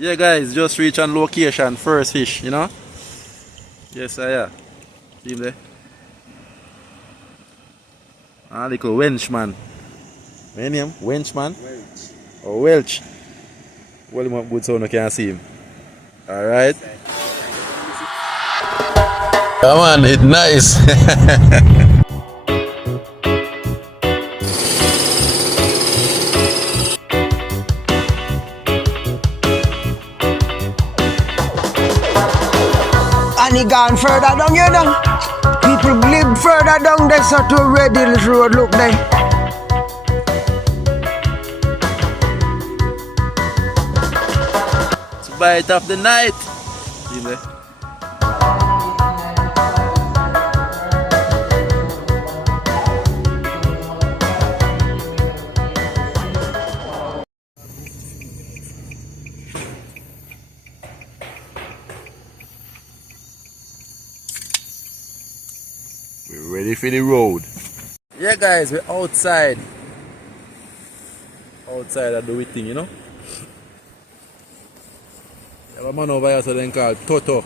Yeah, guys, just reach on location, first fish, you know? Yes, I am. See him there? Ah, little wench, man. What's his name? Wench, man? Welch. Or Welch? Well, him up good so no can see him. Alright? Come on, it's nice. And he gone further down, you know. People live further down there, so to Red Hills Road, look there. It's bite of the night. See him there? We're ready for the road. Yeah, guys, we're outside. Outside of the thing, you know? There's a man over here so then called Toto.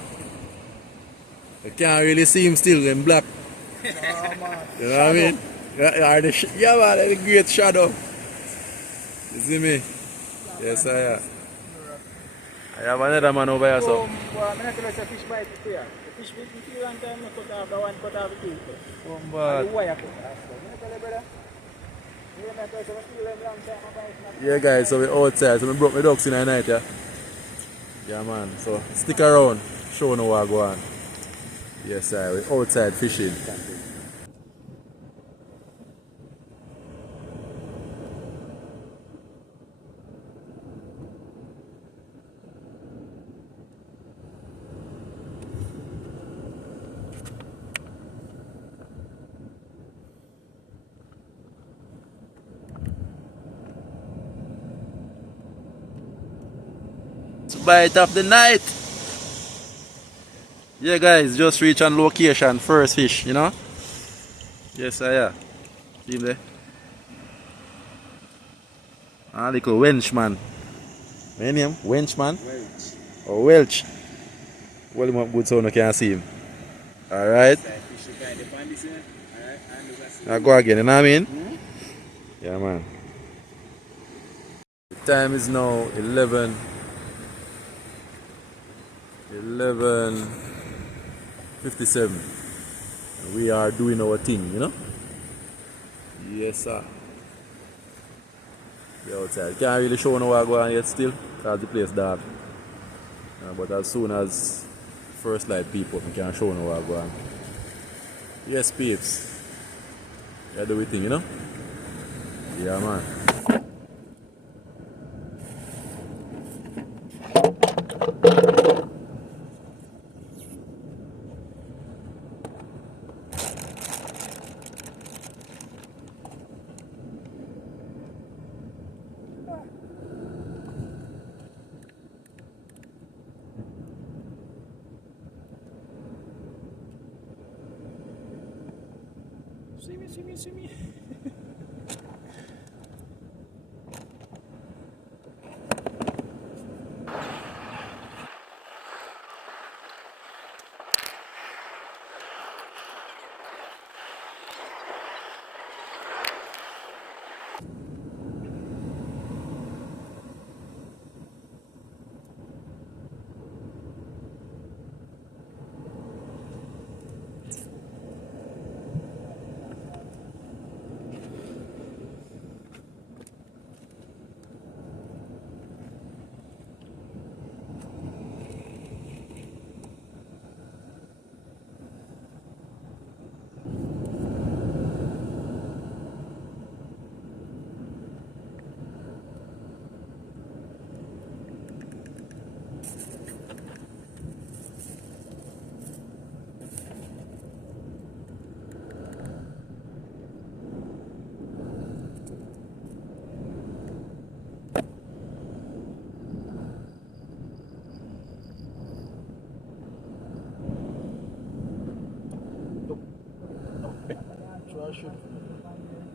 You can't really see him still in black. Oh, man. You know what I mean? Yeah, man, the great shadow. You see me? Yes, I am. I have another man over here, so. I'm not going to fish bite here. The fish bite here and time I cut off the one cut off the teeth. But the wire cut off. yeah, guys, so we're outside. So I broke my ducks in the night, yeah? Yeah, man. So stick around. Show no what go on. Yes, sir. We're outside fishing. Bite of the night. Yeah, guys, just reach on location, first fish, you know? Yes, I am. See him there? Ah, little wench, man. What's his name? Wench, man? Welch. Or Welch. Well, him up good so no can see him. Alright? Now go again, you know what I mean? Yeah, man. The time is now 11:57. We are doing our thing, you know? Yes, sir. We're outside. Can't really show no what go on yet still, because the place dark. But as soon as first light peep up, we can show no what go on. Yes, peeps. Yeah, do we thing, you know? Yeah, man. See me.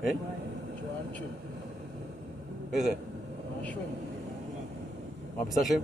Eh? What is it? Shrimp. Want piece of shrimp?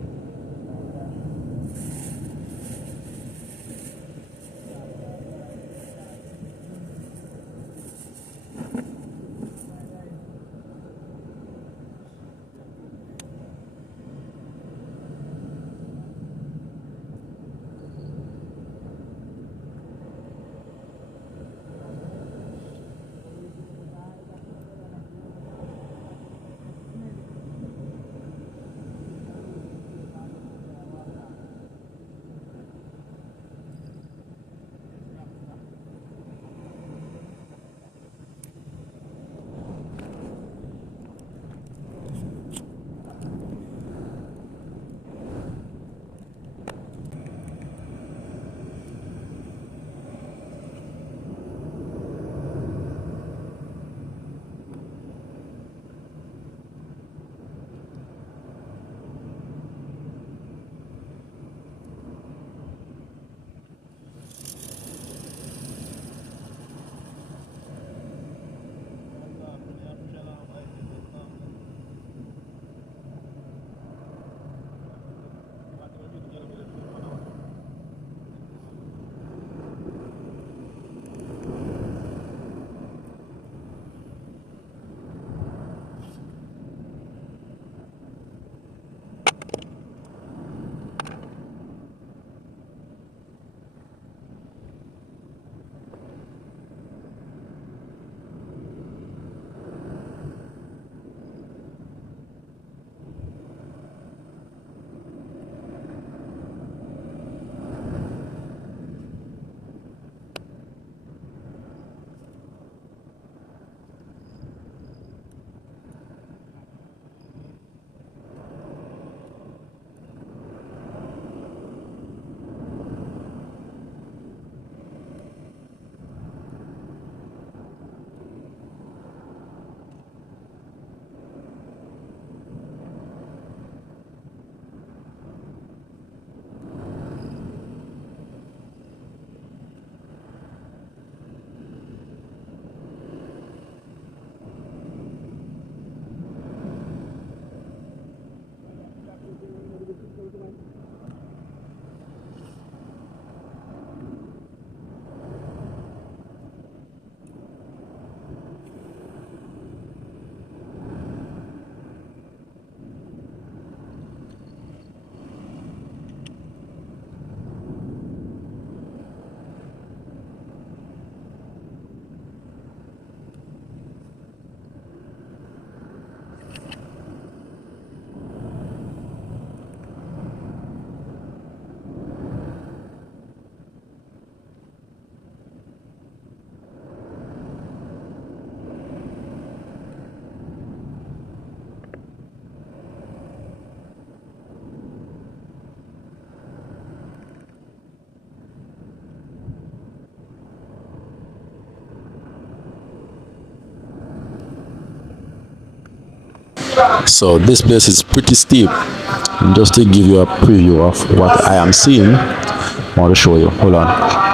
So this place is pretty steep. And just to give you a preview of what I am seeing, I want to show you. Hold on.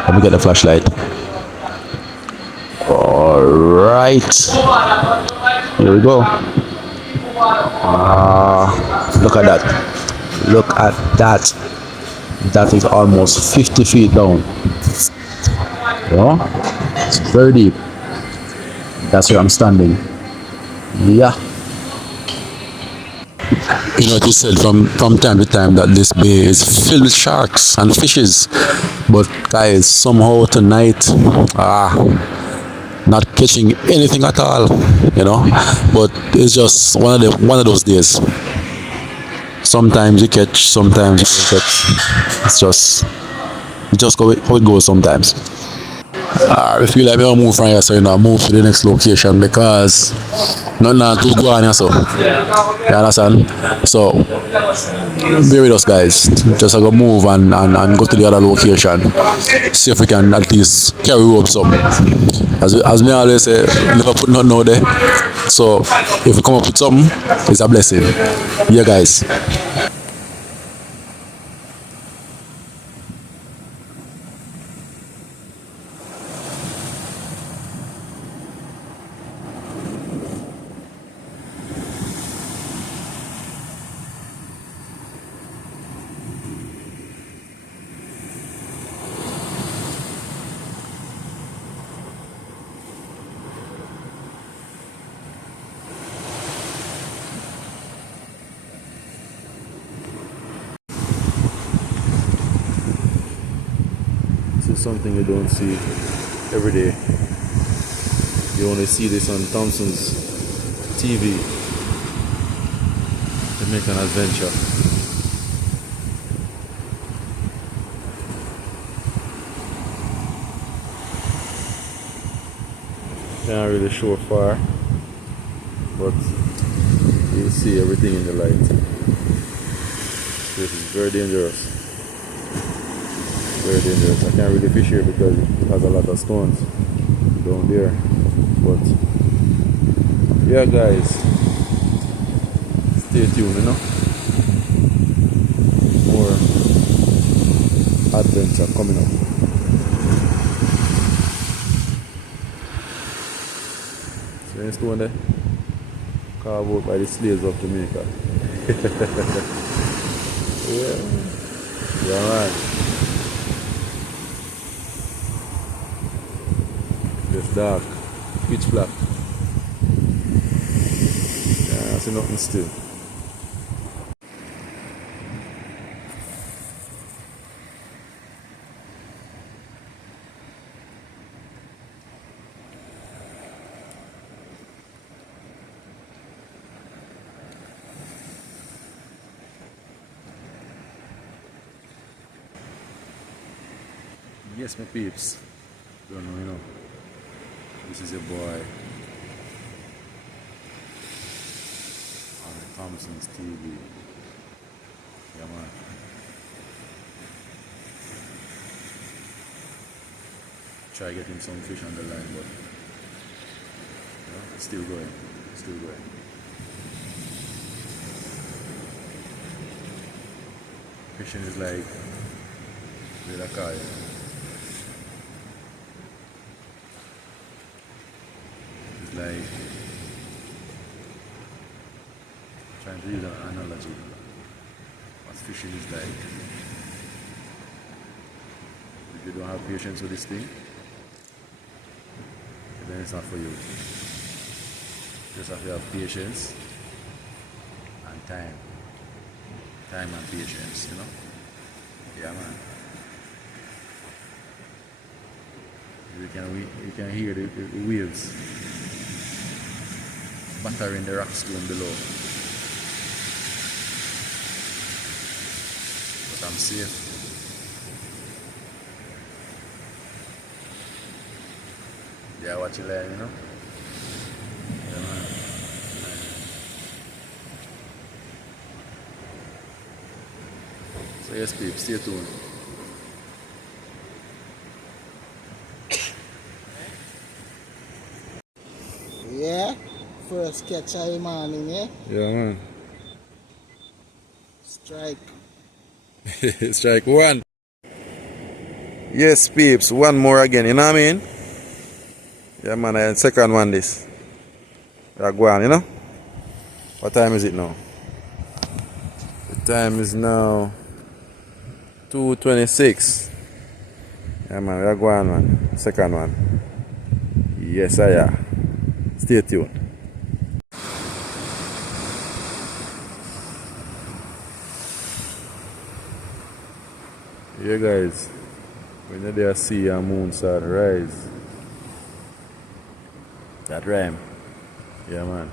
Let me get the flashlight. Alright. Here we go. Look at that. Look at that. That is almost 50 feet down. Yeah, it's very deep. That's where I'm standing. Yeah. You know, it is said from time to time that this bay is filled with sharks and fishes. But guys, somehow tonight, not catching anything at all. You know, but it's just one of those days. Sometimes you catch, sometimes you don't catch. It's just how it goes sometimes. I feel like we move from here, so move to the next location because not too go on here, so you understand? So bear with us, guys. Just go move and go to the other location. See if we can at least carry ropes up. As me always say, never put nothing out there. So if we come up with something, it's a blessing. Yeah, guys. This is something you don't see every day. You only see this on Thompson's TV. Jamaican adventure. Can't really show far, but you'll see everything in the light. This is very dangerous. Very dangerous. I can't really fish here because it has a lot of stones down there. But yeah, guys, stay tuned, you know. More adventure coming up. See any stone there? Carved out by the slaves of Jamaica. Yeah, man. It's dark, pitch black. Yeah, I see nothing still. Yes, my peeps. Don't know, you know. This is your boy on Thompson's TV. Yeah, man. Try getting some fish on the line, but you know, it's still going. Still going. Fishing is like with a car. Like trying to use an analogy. What fishing is like. If you don't have patience with this thing, then it's not for you. You just have to have patience and time. Time and patience, you know? Yeah, man. You can hear the waves battering the rock stone below. But I'm safe. Yeah, watch your line, you know? Yeah, man. So yes, peeps, stay tuned. Yeah, just catch a morning, eh? Yeah, man. Strike. Strike one. Yes, peeps. One more again. You know what I mean? Yeah, man. I second one this. Yeah, go on, you know? What time is it now? The time is now 2:26. Yeah, man. We are going, man. Second one. Yes, I am. Stay tuned. Yeah, guys. When you there see a moon start rise. That rhyme. Yeah, man.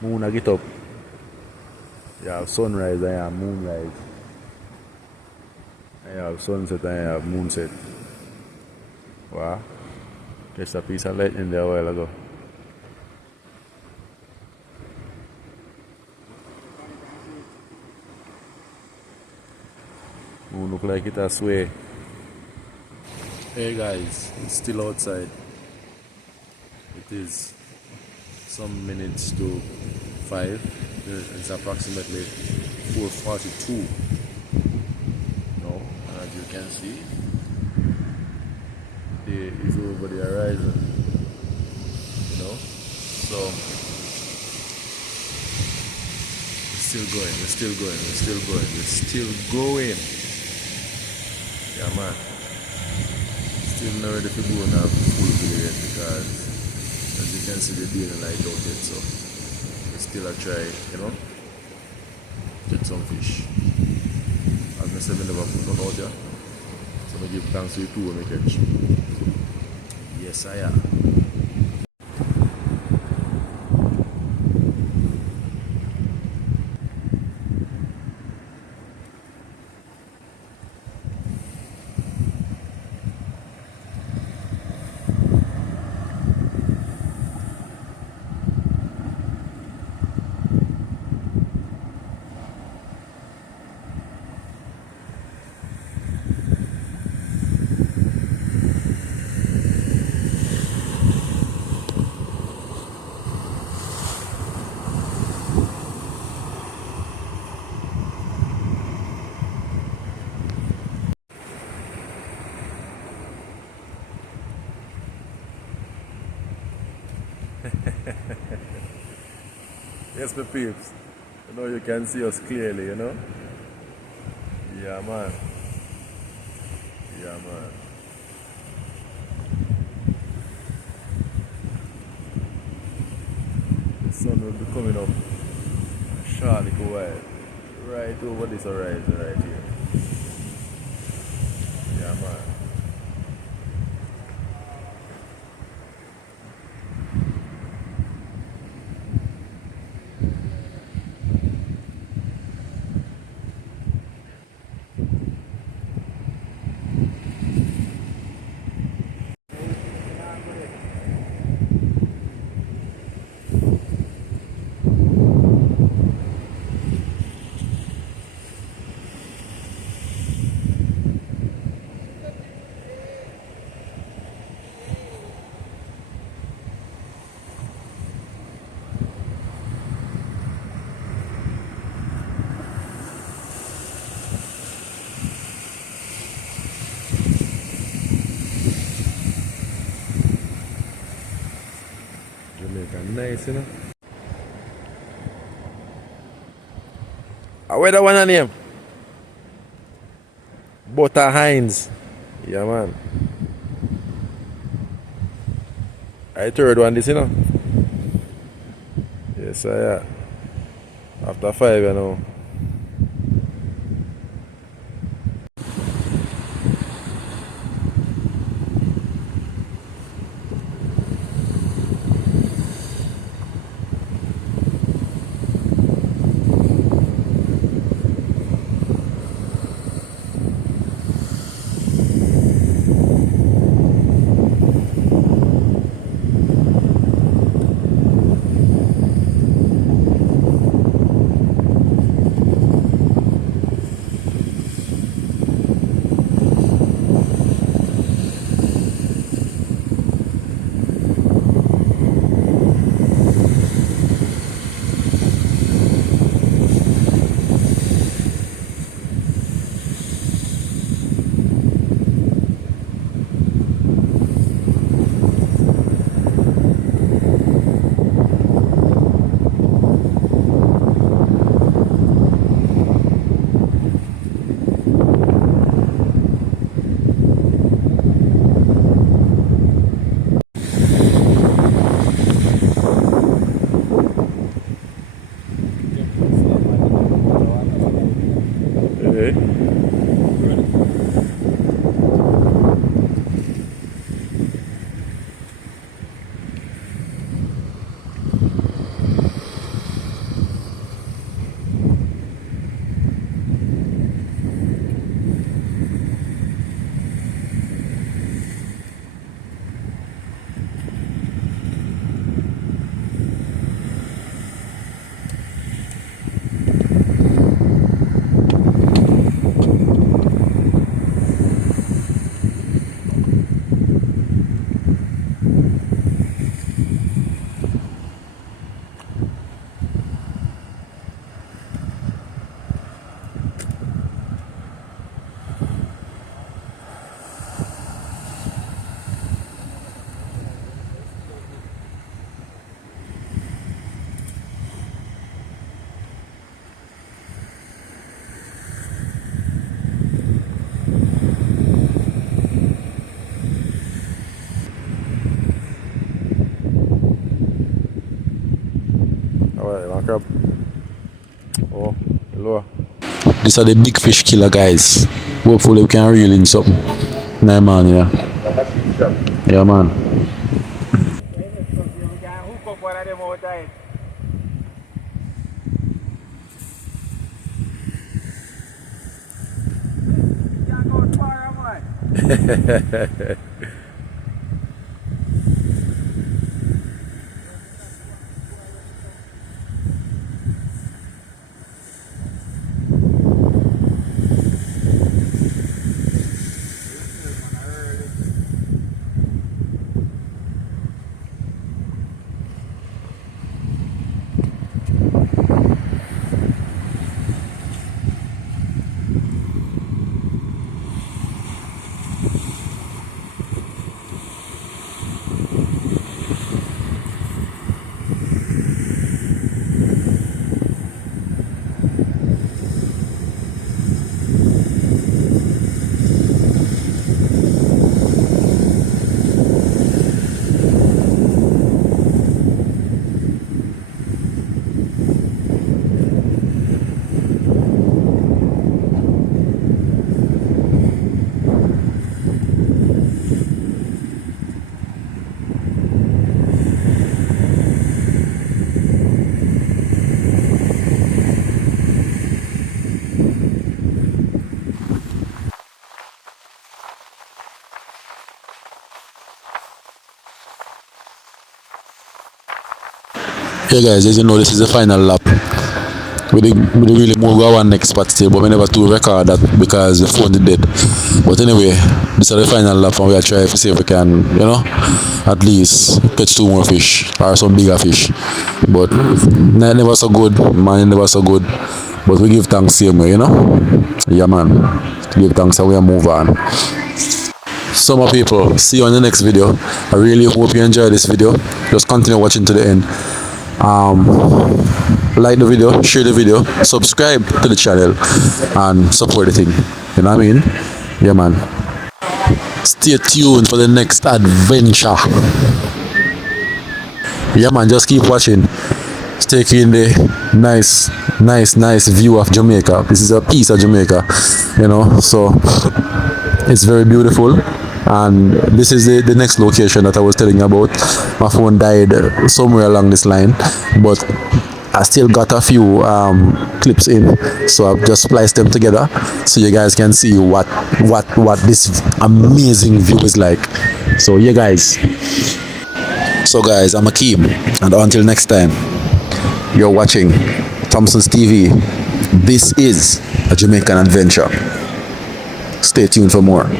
Moon a get up. You have sunrise and you have moonrise. And you have sunset and you have moonset. Wow. Just a piece of lightning there a while ago. Moon look like it a sway. Hey guys, it's still outside. It is some minutes to 5. It's approximately 4:42 now, and as you can see, day is over the horizon, you know. So we're still going, we're still going, we're still going, we're still going. Yeah, man. Still not ready to go and have full day yet, because as you can see, the day the light out yet, so we still a try, you know, get some fish. As I said, we never put none out here, so I give thanks to you too when we catch. Yes, I am. Yes, my peeps. You know you can see us clearly, you know? Yeah, man. Yeah, man. The sun will be coming up a short little while. Right over this horizon right here. Yeah, man. Jamaican, nice, you know? Where that one name? Butter Hines. Yeah, man. I third one this, you know? Yes, I am. After 5, you know. Eh? Alright, one crab. Oh, hello. These are the big fish killer guys. Hopefully we can reel in something. Nah man, yeah. Yeah man. We can hook up one of them outside. You can't go far, man. Yeah guys, as you know, this is the final lap. We really move our next spot still, but we never to record that because the phone did dead. But anyway, this is the final lap and we are trying to see if we can, at least catch 2 more fish or some bigger fish. But never so good, man, never so good. But we give thanks same way, Yeah man, give thanks and we move on. So my people, see you on the next video. I really hope you enjoyed this video. Just continue watching to the end. Like the video, share the video, subscribe to the channel and support the thing. You know what I mean? Yeah man. Stay tuned for the next adventure. Yeah man, just keep watching. Taking the nice view of Jamaica. This is a piece of Jamaica, so it's very beautiful. And this is the next location that I was telling you about. My phone died somewhere along this line, but I still got a few clips in, so I've just spliced them together so you guys can see what this amazing view is like. So yeah guys, I'm Akeem, and until next time, you're watching Thompson's TV. This is a Jamaican adventure. Stay tuned for more.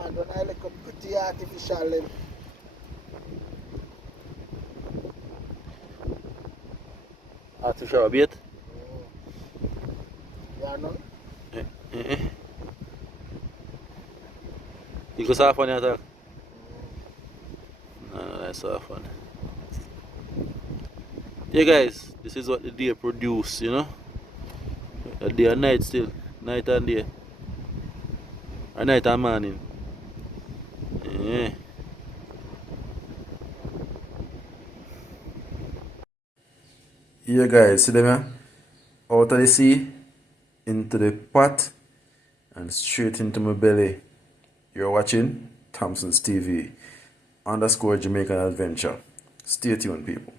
want when I look up pretty artificial them. Artificial bait? Yeah, no? You go soft on your attack? No, that's soft one. Yeah guys, this is what the day produce, you know? A day and night still. Night and day. Or night and morning. Yeah. Yeah guys, see them here? Out of the sea, into the pot, and straight into my belly. You're watching Thompson's TV _ Jamaican Adventure. Stay tuned, people.